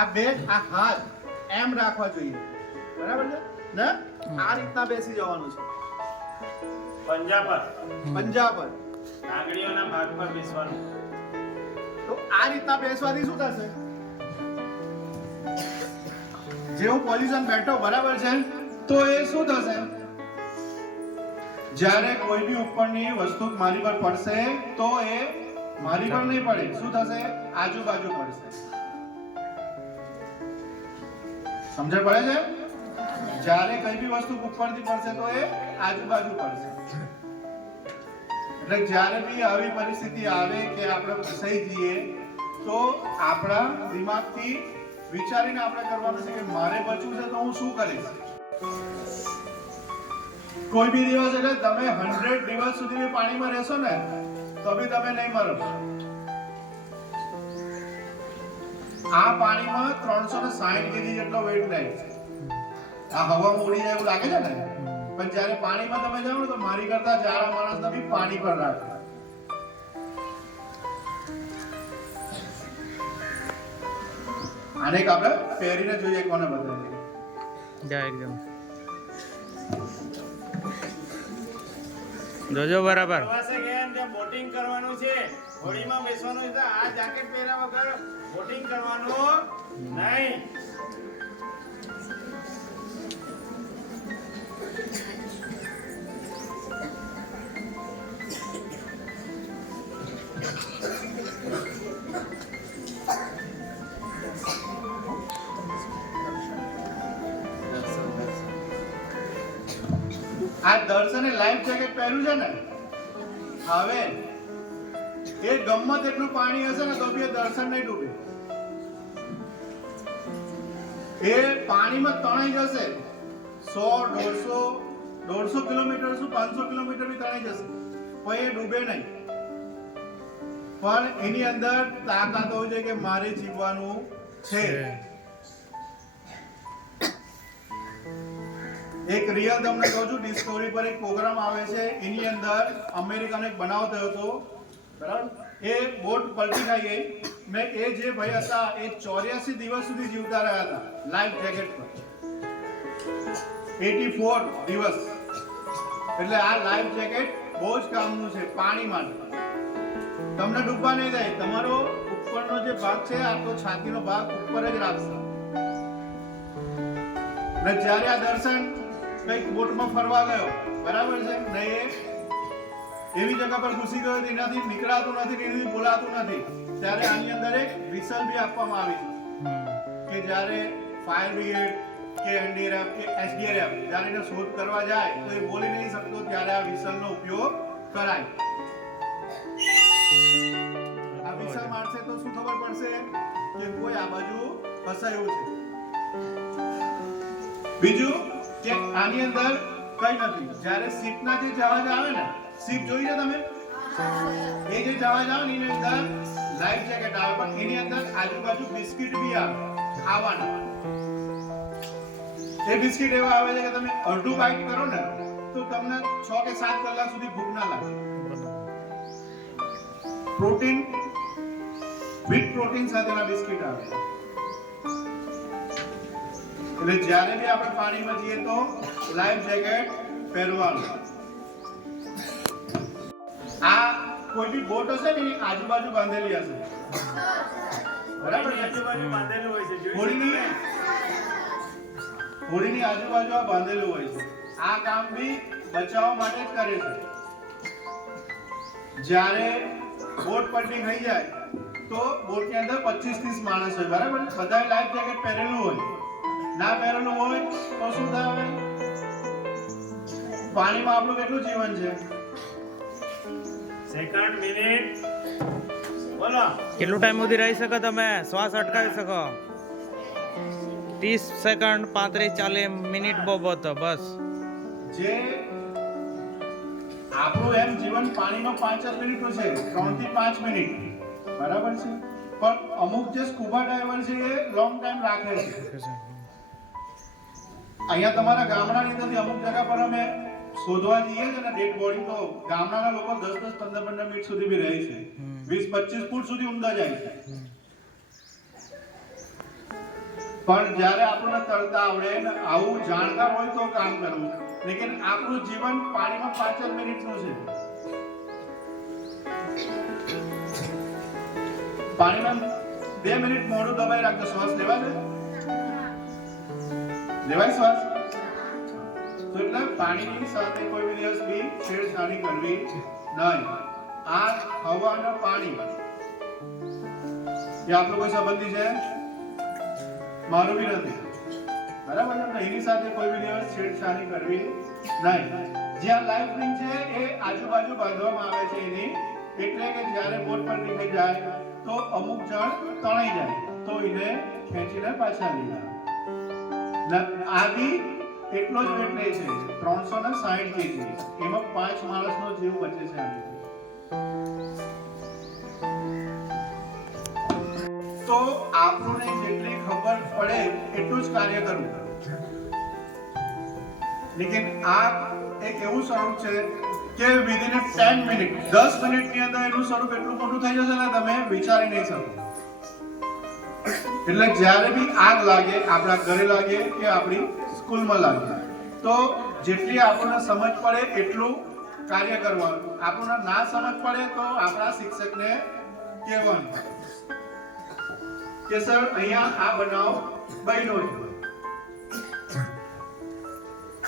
આ બેગ આ હાથ એમ રાખવા જોઈએ, બરાબર છે ને? આ રીતના બેસી જવાનું છે, પંજા પર આંગળીઓના ભાગ પર બેસવાનું. તો આ રીતના બેસવાથી શું થશે? જેવું પોઝિશન બેઠો, બરાબર છે, તો એ શું થશે? જ્યારે કોઈ બી ઉપરની વસ્તુ મારી પર પડશે તો એ મારી પર નહીં પડે, શું થશે? આજુબાજુ પડશે. સમજણ પડે છે? જ્યારે કઈ બી વસ્તુ ઉપરથી પડશે તો એ આજુબાજુ પડશે. એટલે જ્યારે બી આવી પરિસ્થિતિ આવે કે આપણે ફસાઈ જઈએ તો આપણા દિમાગથી વિચારીને આપણે કરવાનું છે કે મારે બચવું છે તો હું શું કરીશ. કોઈ બી દિવસ એટલે તમે 100 દિવસ સુધી પાણીમાં રહેશો ને તો બી તમે નહીં મરો. આ પાણીમાં 360 કેજી જેટલો વેટ રહે છે. આ હવામાં ઉડી જાય એવું લાગે છે ને, પણ જ્યારે પાણીમાં તમે જાઓ ને તો મારી કરતા જારા માણસને બી પાણી પર રાખે. આને આપણે પહેરીને જોઈએ કોને બતાવીએ. જા એકદમ જોજો બરાબર. પ્રવાસે ગયા ને બોટિંગ કરવાનું છે, હોડીમાં બેસવાનું છે. આ જેકેટ પહેર્યા વગર બોટિંગ કરવાનું નહીં. આ દર્શને લાઈફ જેકેટ પહેર્યું છે ને, હવે એ ગમે તેટલું પાણી હશે ને તો બી દર્શન નહીં ડૂબે. એ પાણીમાં તણાઈ જશે. 100, 150 કિલોમીટર શું 500 કિલોમીટર બી તણાઈ જશે, પણ એ ડૂબે નહીં. પણ એની અંદર તાકાત હોય છે કે મારે જીવવાનું છે. એક રિયલ તમને કહું છું, ડિસ્કવરી પર એક પ્રોગ્રામ આવે છે, એની અંદર અમેરિકાનો એક બનાવ થયો હતો, બરાબર? એ બોટ પલટી ખાઈ ગઈ ને એ જે ભાઈ હતા એ 84 દિવસ સુધી જીવતા રહ્યા હતા લાઈફ જેકેટ પર. 84 દિવસ. એટલે આ લાઈફ જેકેટ બહુ જ કામનું છે પાણી માટે. તમને ડૂબવા નહીં જાય. તમારો ઉપરનો જે ભાગ છે આ તો છાતીનો ભાગ ઉપર જ રાખશે. ને જ્યારે આ દર્શન કઈક બોટમાં ફરવા ગયો, બરાબર છે ને, એ એવી જગ્યા પર ઘૂસી ગયો એનાથી નીકળાતું નથી, એનાથી બોલાતું નથી, ત્યારે આની અંદર એક વિસલ બી આપવામાં આવી છે કે જ્યારે ફાયર બ્રિગેડ કે એનડીઆરએફ કે એસડીઆરએફ જ્યારે એને શોધ કરવા જાય તો એ બોલી નહીં શકતો, ત્યારે આ વિસલનો ઉપયોગ કરાય. આ વિસલ મારશે તો શું ખબર પડશે કે કોઈ આ બાજુ ફસાયું છે. બીજું કે આની અંદર કઈ નથી. જ્યારે શિપના જે જહાજ આવે ને, શિપ જોઈ છે તમે, એ જે જહાજ આવે ને એની અંદર લાઈફ જેકેટ આવે, પણ એની અંદર આજુબાજુ બિસ્કિટ બી આવે ખાવાના. એ બિસ્કિટ એવા આવે છે કે તમે અડધું બાઈટ કરો ને તો તમને 6 કે 7 કલાક સુધી ભૂખ ના લાગે. પ્રોટીન વિથ પ્રોટીન સાથેના બિસ્કિટ આવે. એટલે જ્યારે બી આપણે પાણીમાં જઈએ તો લાઈફ જેકેટ પહેરવાનું. આ કોઈ બી બોટ હશે ને એની આજુબાજુ બાંધેલી હશે, બરાબર? આજુબાજુ બાંધેલું હોય છે. હોડીની આજુબાજુ આ બાંધેલું હોય છે. આ કામ બી બચાવવા માટે જ કરે છે. જ્યારે બોટ પલટી થઈ જાય તો બોટની અંદર 25-30 માણસ હોય, બરાબર? બધાએ લાઈફ જેકેટ પહેરેલું હોય. ના પહેરેલું હોય તો શું થાય? પાણીમાં આપણું કેટલું જીવન છે? સેકન્ડ, મિનિટ, બોલો. કેટલું ટાઈમ સુધી રહી શકો તમે? શ્વાસ અટકાવી શકો 30 સેકન્ડ, 35-40 મિનિટ બહુ તો બસ. જે આપણું એમ જીવન પાણીમાં 5 મિનિટનું છે, 3 થી 5 મિનિટ, બરાબર છે? પણ અમુક જે સ્કુબા ડાઈવર છે એ લોંગ ટાઈમ રાખે છે. અહીંયા તમારા ગામડાની અંદરથી અમુક જગ્યા પર અમે શોધવા જઈએ છે ને ડેડ બોડી, તો ગામડાના લોકો 10-10, 15-15 મિનિટ સુધી બી રહે છે. 20-25 ફૂટ સુધી ઊંડા જાય છે. પણ જ્યારે આપણને તરતા આવડે ને આવું જાણકાર હોય તો કામ કરવું. લેકિન આપણું જીવન પાણીમાં 5 જ મિનિટનું છે. પાણીમાં 2 મિનિટ મોઢું દબાઈ રાખજો. શ્વાસ લેવા છે? લેવાય શ્વાસ? તો એટલે પાણીની સાથે કોઈ બી દિવસ બી છેડછાડી કરવી નહીં. આ હવા અને પાણી એ આપણો કોઈ સંબંધી છે? મારું બી નથી. બરાબર છે? એની સાથે કોઈ બી દિવસ છેડછાડી કરવી નહીં. જે આ લાઈફ રિંગ છે એ આજુબાજુ બાંધવામાં આવે છે એની, એટલે કે જ્યારે બોટ પર નીકળી જાય તો અમુક જણ તણાઈ જાય તો એને ખેંચીને પાછા લઈ આવે. આ બી એટલો જ વેટ લે છે, 360 કેજી. એમાં 5 માણસનો જીવ બચે છે આની. તો આપણને જેટલી ખબર પડે એટલું જ કાર્ય કરવું. લેકિન આ એક એવું સ્વરૂપ છે કે વિધિન 10 મિનિટ 10 મિનિટની અંદર એનું સ્વરૂપ એટલું મોટું થઈ જશે ને તમે વિચારી નહીં શકો. એટલે જ્યારે બી આગ લાગે, આપણા ઘરે લાગે કે આપણી સ્કૂલમાં લાગે, તો જેટલી આપણને સમજ પડે એટલું કાર્ય કરવાનું. આપણને ના સમજ પડે તો આપણા શિક્ષકને કહેવાનું કે સર અહીંયા આ બનાવ બન્યો છે.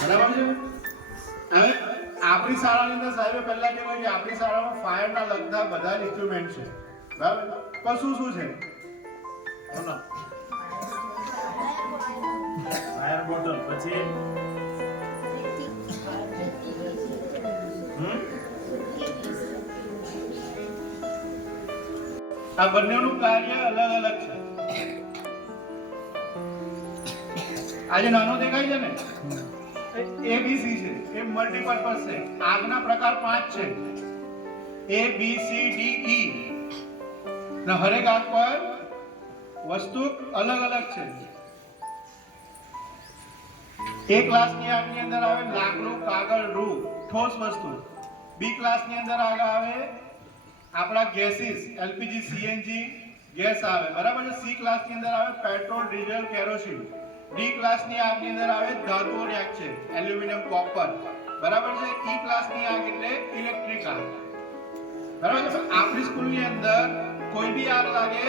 બરાબર છે? હવે આપણી શાળાની અંદર સાહેબે પહેલા કહેવાય કે આપણી શાળામાં ફાયરના લગતા બધા ઇન્સ્ટ્રુમેન્ટ છે. બરાબર? પણ શું શું છે? બોલો. ફાયર બોટલ, પછી આ બંનેનું કાર્ય અલગ અલગ છે. આજે નાનો દેખાય છે ને, ABC છે, એ મલ્ટીપર્પઝ છે. આગના પ્રકાર 5 છે, A B C D E. ને હરેક આગ પર વસ્તુ અલગ અલગ છે. A ક્લાસની આગની અંદર આવે લાકડું, કાગળ, રૂ, ઠોસ વસ્તુ. B ક્લાસની અંદર આગ આવે આપણા ગેસીસ, LPG, CNG ગેસ આવે. બરાબર છે? C ક્લાસની અંદર આવે પેટ્રોલ, ડીઝલ, કેરોસીન. D ક્લાસની આગની અંદર આવે ધાતુઓની આગ છે, એલ્યુમિનિયમ, કોપર. બરાબર છે? E ક્લાસની આગ એટલે ઇલેક્ટ્રિક આગ. બરાબર છે? આપણી સ્કૂલની અંદર કોઈ બી આગ લાગે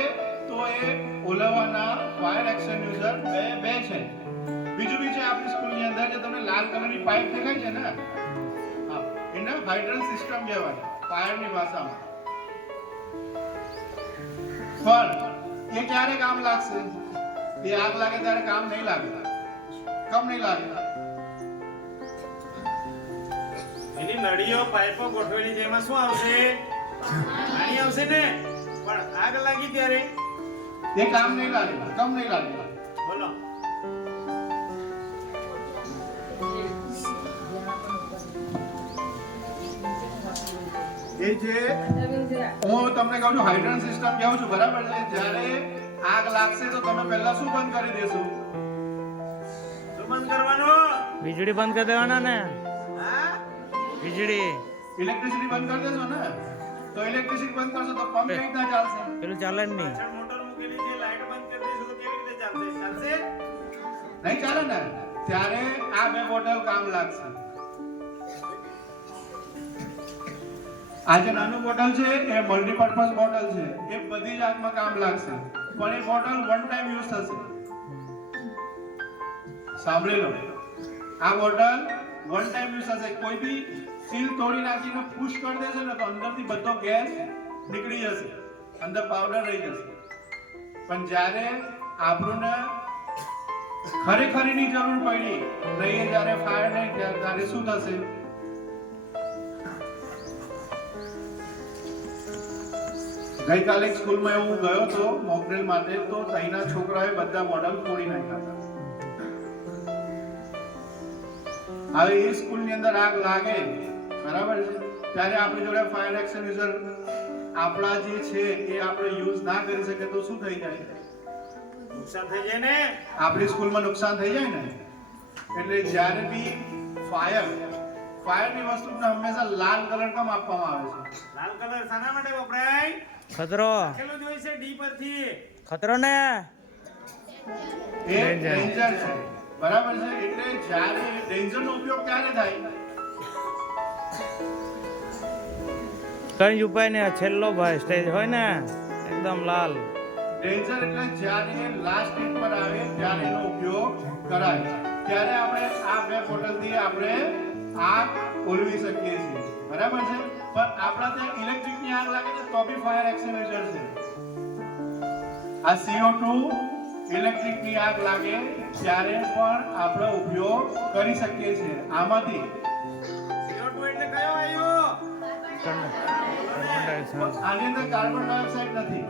તો એ ઓલવવાના ફાયર એક્શન યુઝર બે છે. બીજું બી છે આપણી સ્કૂલની અંદર, જે તમને લાલ કલરની પાઇપ દેખાય છે ને, હા, એને હાઇડ્રન્ટ સિસ્ટમ કહેવાય ફાયરની ભાષામાં. પણ એ ક્યારે કામ લાગશે? એ આગ લાગે ત્યારે કામ નહીં લાગે. કમ નહીં લાગે? એની નળીઓ પાઇપો ગોઠવેલી છે, એમાં શું આવશે? પાણી આવશે ને. પણ આગ લાગી ત્યારે એ કામ નહીં લાગે. કમ નહીં લાગે? બોલો. એ જે હું તમને કહું છું હાઇડ્રન્ટ સિસ્ટમ કહું છું. બરાબર છે? જ્યારે આગ લાગશે તો તમે પહેલા શું બંધ કરી દેશો? શું બંધ કરવાનું? વીજળી બંધ કરી દેવાના ને. હા? વીજળી, ઇલેક્ટ્રિસિટી બંધ કરી દેશો ને. તો ઇલેક્ટ્રિસિટી બંધ કરશો તો પંપ કેવી રીતના ચાલશે? પેલું ચાલે જ નહીં. પાછળ મોટર મૂકેલી છે, લાઈટ બંધ કરી દઈશું તો કેવી રીતે ચાલશે? ચાલશે? નહીં ચાલે ને. ત્યારે આ 2 બોટલ કામ લાગશે. આ જે નાનું બોટલ છે એ મલ્ટીપર્પઝ બોટલ છે, એ બધી જ આગમાં કામ લાગશે. પણ એ બોટલ વન ટાઈમ યુઝ થશે. સાંભળી લો, આ બોટલ વન ટાઈમ યુઝ થશે. કોઈ બી સીલ તોડી નાખીને પુશ કરી દેશે ને તો અંદરથી બધો ગેસ નીકળી જશે, અંદર પાવડર રહી જશે. પણ જ્યારે આપણને ખરેખરીની જરૂર પડી નહીં, જ્યારે ફાયર નહીં ત્યારે શું થશે? ગઈકાલે સ્કૂલમાં હું ગયો તો મોકડ્રીલ માટે, તો ત્યાંના છોકરાએ બધા બોટલ તોડી નાખ્યા. હવે એ સ્કૂલની અંદર આગ લાગે, બરાબર છે, ત્યારે આપણી જોડે ફાયર એક્શન યુઝર આપણા જે છે એ આપણે યુઝ ના કરી શકે તો શું થઈ જાય? નુકસાન થઈ જાય ને. આપણી સ્કૂલમાં નુકસાન થઈ જાય ને. એટલે જ્યારે બી ફાયરની વસ્તુને હંમેશા લાલ કલર કેમ આપવામાં આવે છે? લાલ કલર શાના માટે વપરાય? ખતરો, લખેલું જ હોય છે ડી પરથી. ખતરો ને. એ ડેન્જર છે, બરાબર છે. એટલે જ્યારે ડેન્જરનો ઉપયોગ ક્યારે થાય? કઈ જ ઉપાય ને છેલ્લો ભાઈ સ્ટેજ હોય ને એકદમ લાલ. ડેન્જર એટલે જ્યારે લાસ્ટ સ્ટેજ પર આવે ત્યારે એનો ઉપયોગ કરાય. ત્યારે આપણે આ બે બોટલથી આપણે આગ ઓલવી શકીએ છીએ, બરાબર છે. પણ આપણા ત્યાં ઇલેક્ટ્રિકની આગ લાગે છે તો બી ફાયર એક્સટિંગ્વિશર છે. આ CO2 ઇલેક્ટ્રિકની આગ લાગે ત્યારે પણ આપણે ઉપયોગ કરી શકીએ છીએ. આમાંથી CO2 એટલે કયો વાયુ? આની અંદર કાર્બન ડાયોક્સાઇડ નથી.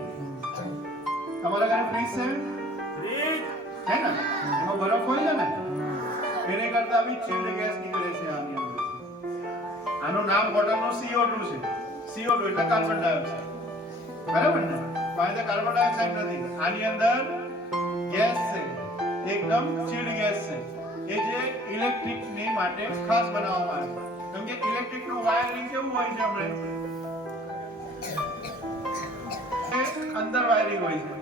તમારા ઘરે ફ્રીજ છે? ફ્રીજ છે ને? એમાં બરફ હોય છે ને? એને કરતા બી ચિલ્ડ ગેસ નીકળે છે આની અંદર. આનું નામ બોટલનું CO2 છે. CO2 એટલે કાર્બન ડાયોક્સાઇડ, બરાબર ને? પણ કાર્બન ડાયોક્સાઇડ નથી. આની અંદર ગેસ છે, એકદમ ચિલ્ડ ગેસ છે. એ જે ઇલેક્ટ્રિકની માટે ખાસ બનાવવામાં આવે છે. કેમ કે ઇલેક્ટ્રિકનું વાયરિંગ કેવું હોય છે? આપણે અંદર વાયરિંગ હોય છે,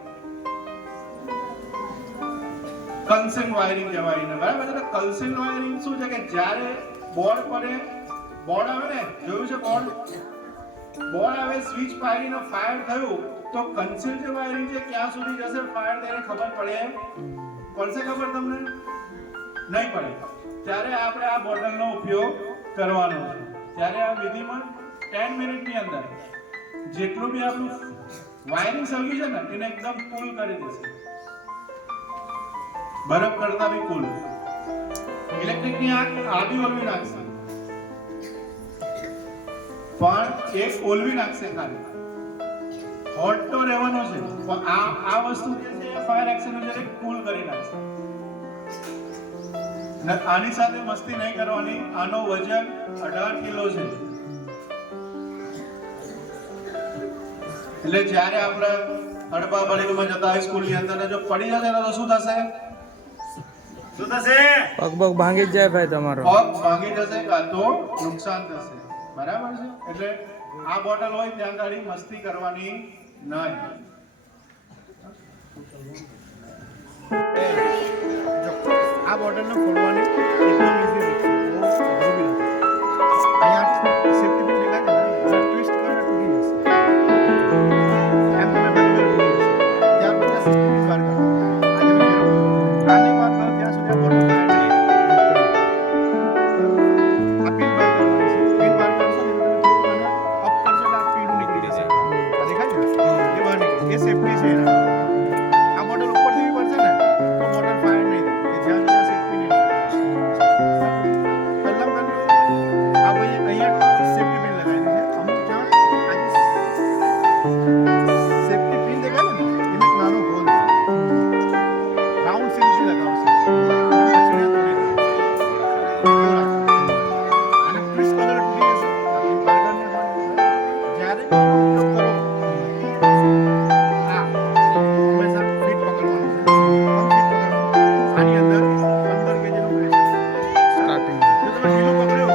કન્સેન વાયરિંગ કહેવાય ને, બરાબર છે. કન્સેન વાયરિંગ શું છે કે જ્યારે બોર્ડ પર બોર્ડ આવે ને, જોયું છે બોર્ડ આવે, સ્વિચ પાડીને ફાયર થયું તો કન્સેન જે વાયરિંગ છે ક્યાં સુધી જશે ફાયર થઈને ખબર પડશે ખબર તમને નહીં પડે. ત્યારે આપણે આ બોટલનો ઉપયોગ કરવાનો છે. ત્યારે આ વિધિમાં 10 મિનિટની અંદર જેટલું બી આપણું વાયરિંગ સળગી છે ને એને એકદમ કૂલ કરી દેશે, બરફ કરતા બી કૂલ. ઇલેક્ટ્રિકની આગ આધી ઓલવી નાખશે, પણ એક ઓલવી નાખશે ખાલી. હોટ તો રહેવાનો છે પણ આ વસ્તુ જે છે એ ફાયર એક્સટિંગ્વિશર કૂલ કરી નાખશે. આની સાથે મસ્તી નહીં કરવાની. આનો વજન 18 કિલો છે. એટલે જ્યારે આપણે અડબા બળીમાં જતા હોય સ્કૂલની અંદર જો પડી જશે તો શું થશે? શું થશે? પગ પગ ભાંગી જ જાય ભાઈ તમારો. પગ ભાંગી જશે કાં તો નુકસાન થશે, બરાબર છે. એટલે આ બોટલ હોય ત્યાં ગાડી મસ્તી કરવાની નહીં. આ બોટલને ખોલવાની એકદમ ઈઝી રીત છે, બહુ અઘરું બી નથી. અહીંયા સેફ્ટી પિન દેખાય છે ને, ટ્વિસ્ટ કરો ને તૂટી જશે. એમ તમે બંધ કરો તૂટી જશે. ત્યાર પછી આ સેફ્ટી પિન બહાર કરો. આજે મેં ફેરવું. આ નહીં બહાર કરો ત્યાં સુધી આ બોટલ બહાર નહીં. આ પિન બહાર કરવાની છે. પિન બહાર કરશો ને તમે થોડું મને અપ કરશો એટલે આ પીળું નીકળી જશે. આ દેખાય છે? એ બહાર નીકળે. એ સેફ્ટી છે એના. આ બોટલ ઉપરથી બી પડશે ને તો બોટલ ફાયર નહીં થાય. કે જ્યાં સુધી સેફ્ટી નહીં થાય. પહેલા આ ભાઈ અહીંયા સેફ્ટી પિન લગાવેલી છે. અમુક જ્યાં આજે સેફ્ટી પિન દેખાય ને એમાં એક નાનો હોલ છે. રાઉન્ડ સીલથી લગાવશે. પછી તોડી દે. અને ટ્વિસ્ટ કલર તૂટી જશે. બારગાને જ્યારે ઉપયોગ કરો આ હંમેશા ફીટ પકડવાનું છે. આની અંદર 15 કેજીનો પ્રેશર સ્ટાર્ટિંગ જો તમે ઢીલો પકડ્યો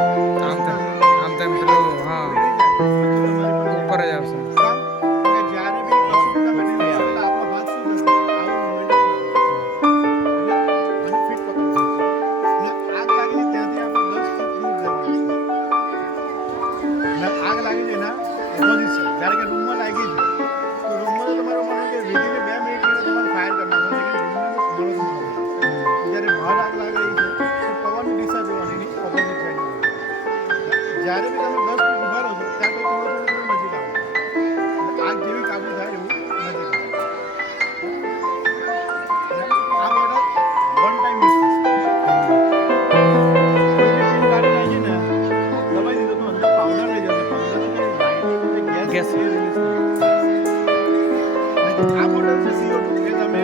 આમ તેમ પેલું હા ઉપર જ આવશે. કામ કે જ્યારે બી કશું બી તમે ઢીલો કરો એટલે આપણો હાથ શું જશે? આવું movement અને ફીટ પકડવાનું છે. આગ લાગી ત્યાંથી આપણે 10 ફૂટ દૂર જવાનું છે. આગ લાગી એના ઓપોઝિટ છે. જ્યારે કે રૂમમાં લાગી છે તો રૂમમાં તો તમારો મને કે વિધિને 2 મિનિટ તમારે ફાયર કરવાનો છે કે રૂમમાં જ્યારે બહાર આગ લાગી રહી છે તો પવનની દિશા જોવાની નહીં, ઓપોઝિટ સાઈડ. જ્યારે બી તમે 10 ફૂટ ઉભા રહો છો ત્યાં તો થોડું નજીક આવો. આગ જેવી કાબુ થાય એવું નજીક આવો. આ બોટલ વન ટાઈમ યુઝ દબાઈ દીધો તો અંદર પાવડર લઈ જશે. ગેસ રિલીઝ આ બોટલ છે CO2 કે તમે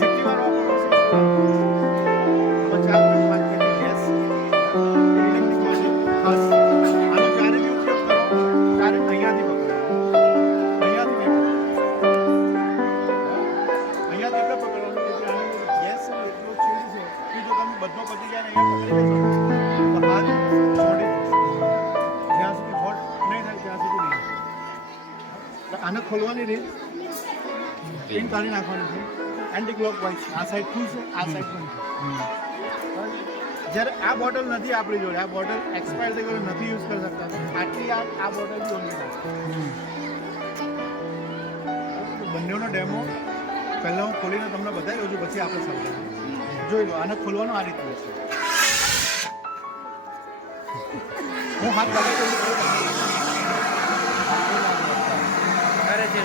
જેટલી વાર વાપરો છો 4.5 મિનિટ ગેસ ઇલેક્ટ્રિક માટે ખાસ આનો જ્યારે બી ઉપયોગ કરો ત્યારે અહીંયાથી પકડો. અહીંયાથી નહીં પકડો. અહીંયાથી એટલે પકડવાનું કે આનો ગેસ એટલો ચીડ છે કે જો તમે બધો પતી જાય ને અહીંયા પકડી લેશો તો હાથ છોડી દેશે. જ્યાં સુધી હોટ નહીં થાય ત્યાં સુધી નહીં. આને ખોલવાની રીત પિન કાઢી નાખવાની છે. એન્ટી ક્લોકવાઇઝ આ સાઈડ ખુલશે આ સાઈડ પણ છે. જ્યારે આ બોટલ નથી આપણી જોડે, આ બોટલ એક્સપાયર થઈ ગયું નથી યુઝ કરી શકતા, તો આટલી આ બોટલ બી ઓનલી થાય. બંનેનો ડેમો પહેલાં હું ખોલીને તમને બતાવી દઉં છું, પછી આપણે સમજાવીએ. જોઈ લો, આને ખોલવાનું આ રીતનું હશે. હું હાથ લગાવી દઉં છું. અરે છે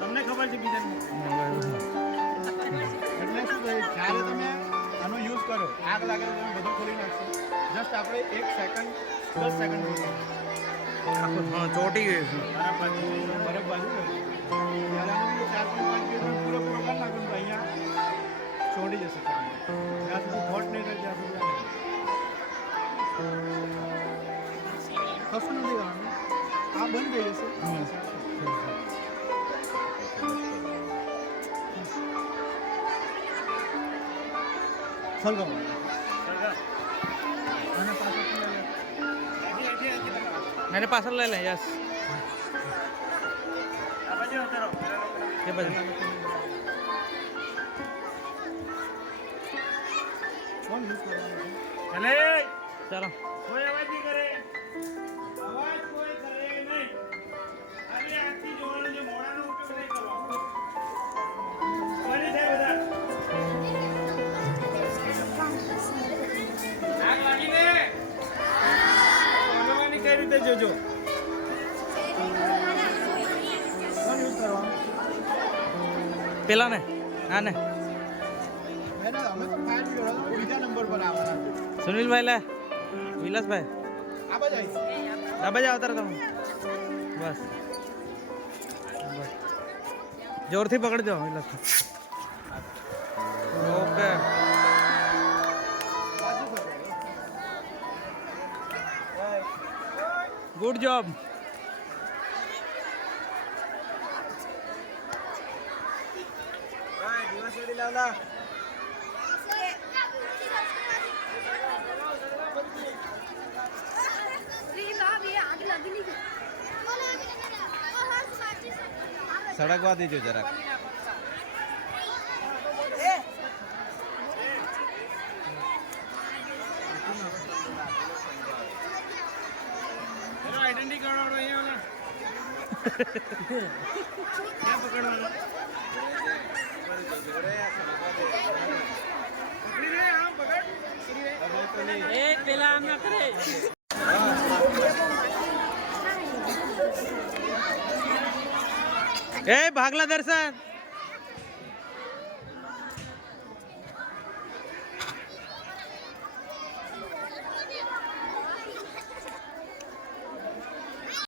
તમને ખબર છે બીજાને એટલે શું થાય, જ્યારે તમે આનો યુઝ કરો, આગ લાગે તો તમે બધું ખોલી નાખશો. જસ્ટ આપણે 1 સેકન્ડ 10 સેકન્ડ ખોલી હા ચોટી ગયું છે. બરફ બાજુ ત્યારે આનો 4.5 મિનિટ પૂરેપૂરો કરી નાખો તો અહીંયા ચોટી જશે. જ્યાં સુધી હોટ નહીં થાય ત્યાં સુધી કશું નથી કરવાનું. આ બંધ થઈ જશે. સળગાવો. અને પાછળ એને પાછળ લઈ લે યસ આ બાજુ ઉતારો કે બધું કોણ યુઝ કરવાનું છે? ભલે ચાલો કોઈ અવાજ નહીં કરે, અવાજ કોઈ કરે નહીં. ખાલી આંખથી જોવાનું છે, મોઢાનો ઉપયોગ નહીં કરવાનો. ફરી થાય બધા. આગ લાગીને ઓલવાની કઈ રીતે જોજો. કોણ યુઝ કરવાનું? પેલા ને આ ને અમે તો ફાયર બ્રિગેડ બીજા નંબર પર આવવાના. સુનિલભાઈ લે વિલાસભાઈ આ બાજુ આવી. આ બાજુ આવતા રહો તમે બસ જોરથી પકડજો વિલાસભાઈ ઓકે ગુડ જોબ સળગવા દેજો જરાક. એનો આઈડેન્ટિટી કાર્ડ વાળો અહીંયા ક્યાં પકડવાનું? પકડી લે, આમ પકડ. એ પેલા આમ ના કરે એ ભાગલા દર્શન